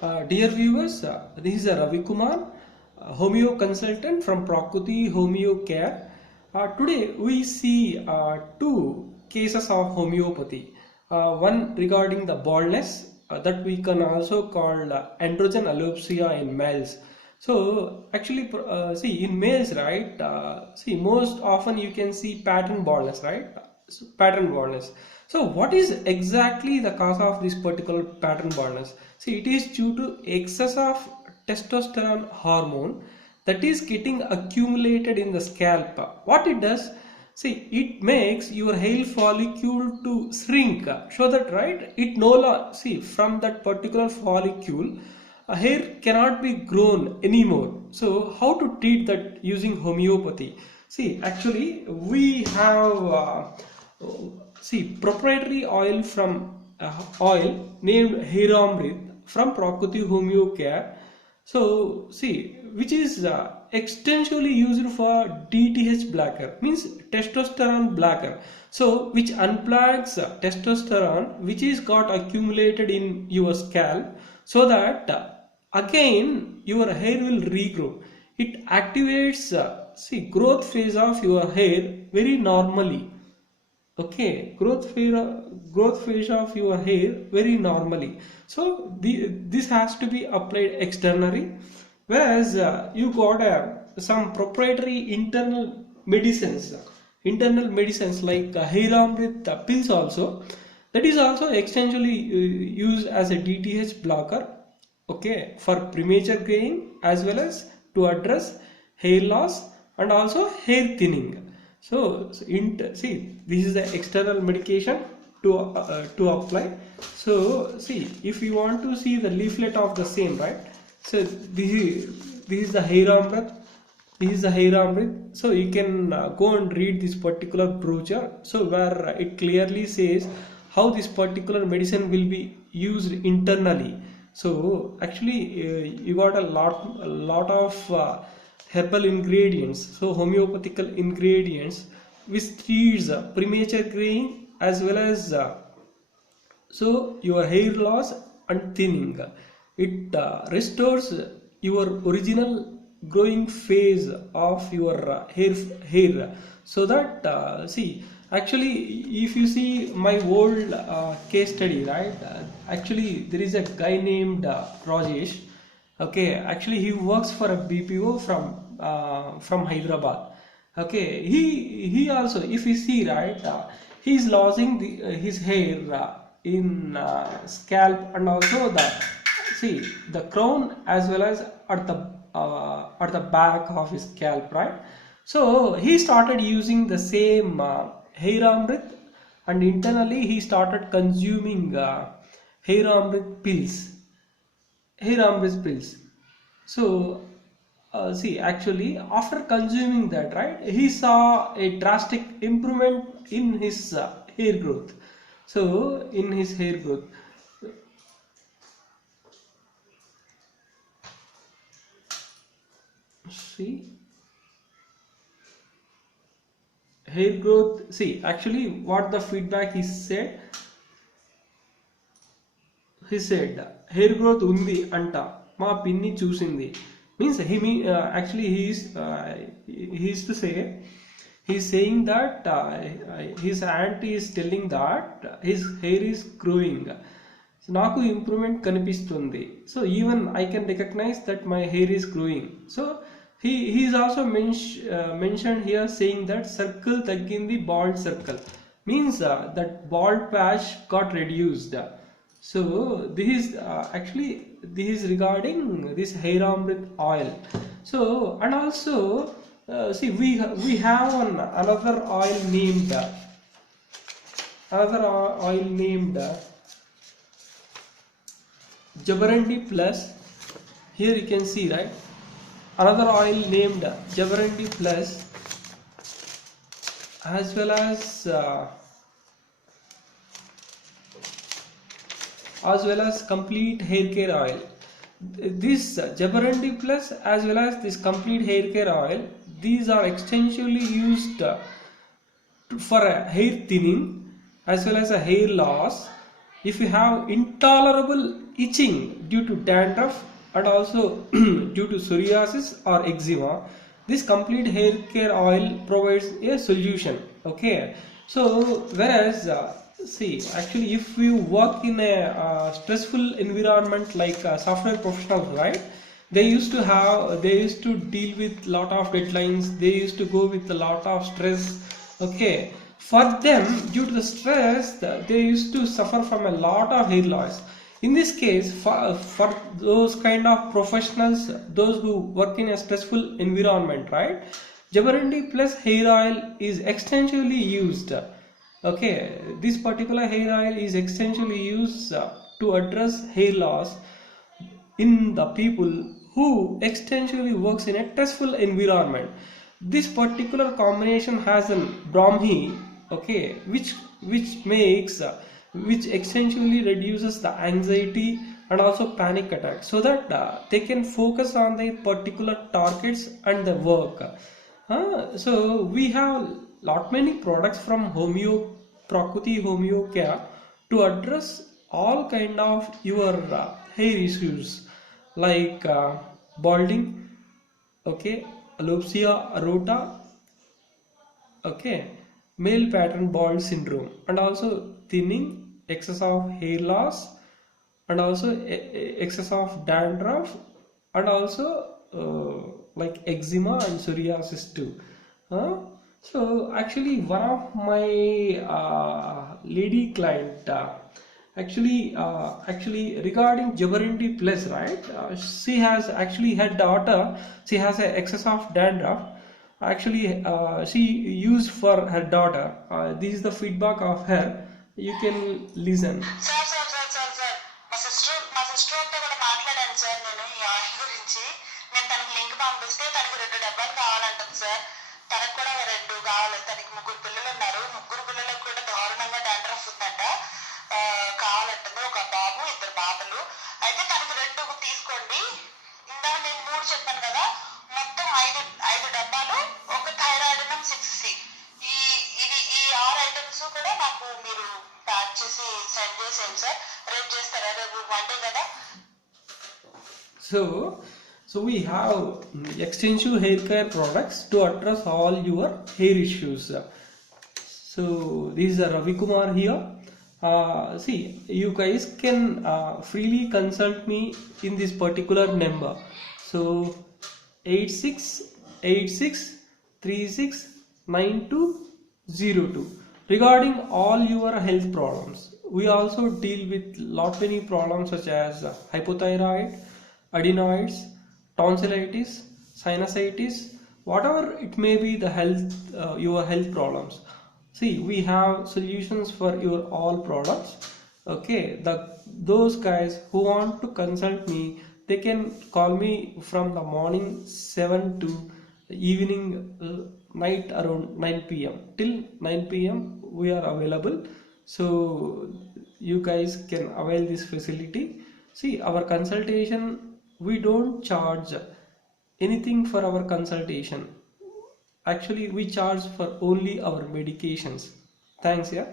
Dear viewers, this is Ravi Kumar, Homeo consultant from Prakriti Homeo Care. Today we see two cases of homeopathy. One regarding the baldness that we can also call androgen alopecia in males. So actually, see in males, right? See most often you can see pattern baldness, right? Pattern baldness. So what is exactly the cause of this particular pattern baldness? See, it is due to excess of testosterone hormone that is getting accumulated in the scalp. What it does, see, it makes your hair follicle to shrink, so that right, it no longer, see, from that particular follicle a hair cannot be grown anymore. So how to treat that using homeopathy? See, actually we have see proprietary oil from oil named Hiramrit from Prakriti Homeo Care. So see, which is extensively used for DTH blocker, means testosterone blocker. So which unplugs testosterone which is got accumulated in your scalp, so that again your hair will regrow. It activates see growth phase of your hair very normally. Okay, growth phase of your hair very normally. So this has to be applied externally, whereas you got some proprietary internal medicines like Hiramrit pills also, that is also extensively used as a DTH blocker, okay, for premature graying as well as to address hair loss and also hair thinning. So see, this is the external medication to apply. So see, if you want to see the leaflet of the same, right? So this is the Hiramrit. This is the Hiramrit. So you can go and read this particular brochure. So where it clearly says how this particular medicine will be used internally. So actually, you got a lot of herbal ingredients, so homeopathical ingredients which treats premature graying as well as so your hair loss and thinning. It restores your original growing phase of your hair, so that see, actually if you see my old case study, right, actually there is a guy named Rajesh. Okay, actually he works for a BPO from Hyderabad. Okay, he also, if you see, right, he is losing his hair in scalp and also the, see, the crown as well as at the back of his scalp, right? So he started using the same hair amrit, and internally he started consuming hair amrit pills. Hiramris pills. So see, actually after consuming that, right, he saw a drastic improvement in his hair growth. So in his hair growth, see, hair growth, see, actually what the feedback he said hair growth undi anta ma pinni chusindi, means actually he is to say, he's saying that his aunt is telling that his hair is growing. So నాకు improvement కనిపిస్తుంది, so even I can recognise that my hair is growing. So he is also mentioned here saying that circle తగ్గింది, bald circle, means that bald patch got reduced. So this is actually this is regarding this hair amrit oil. So and also see, we have another oil named Jabarandi Plus. Here you can see, right, another oil named Jabarandi Plus, as well as complete hair care oil. This Jabarandi Plus as well as this complete hair care oil, these are extensively used for a hair thinning as well as a hair loss. If you have intolerable itching due to dandruff and also due to psoriasis or eczema, this complete hair care oil provides a solution. Okay, so whereas see, actually if you work in a stressful environment like software professionals, right, they used to deal with lot of deadlines, they used to go with a lot of stress. Okay, for them, due to the stress, they used to suffer from a lot of hair loss. In this case, for those kind of professionals, those who work in a stressful environment, right, Jabarandi Plus hair oil is extensively used. Okay, this particular hair oil is extensively used to address hair loss in the people who extensively works in a stressful environment. This particular combination has an Brahmi, okay, which makes which extensively reduces the anxiety and also panic attacks, so that they can focus on their particular targets and the work. So we have lot many products from Prakriti Homeo Care to address all kind of your hair issues like balding, okay, alopecia areata, okay, male pattern bald syndrome, and also thinning, excess of hair loss, and also excess of dandruff, and also like eczema and psoriasis too. So actually one of my lady client actually regarding Jabarandi Plus, right, she has actually her daughter, she has a excess of dandruff. Actually she used for her daughter. This is the feedback of her, you can listen. Sir మా sister కూడా మాట్లాడాను sir. నేను ఈ oil గురించి నేను తనకి link పంపిస్తే తనకి 2 డబ్బాలు కావాలంటుంది సార్. తనకు కూడా 2 కావాలి. తనకి 3 పిల్లలు ఉన్నారు. 3 పిల్లలకు కూడా దారుణంగా డాండ్రఫ్ ఉందంట. కావాలంటుంది. ఒక బాబు 2 బాబులు. అయితే తనకి 2 తీసుకోండి. ఇందాక నేను 3 చెప్పాను కదా, మొత్తం 5 డబ్బాలు, ఒక థైరాయిడినం 6C. ఈ 6 ఐటమ్స్ కూడా నాకు మీరు ప్యాక్ చేసి సెండ్ చేసేయండి సార్. రేపు చేస్తారా? రేపు మండే కదా. So we have extensive hair care products to address all your hair issues. So this is Ravi Kumar here. See, you guys can freely consult me in this particular number. So 8686369202 regarding all your health problems. We also deal with lot many problems such as hypothyroid, adenoids, tonsillitis, sinusitis, whatever it may be the health your health problems. See, we have solutions for your all products. Okay, those guys who want to consult me, they can call me from the morning 7 to evening night around 9 p.m. till 9 p.m. we are available. So you guys can avail this facility. See, our consultation, we don't charge anything for our consultation. Actually we charge for only our medications. Thanks. Yeah.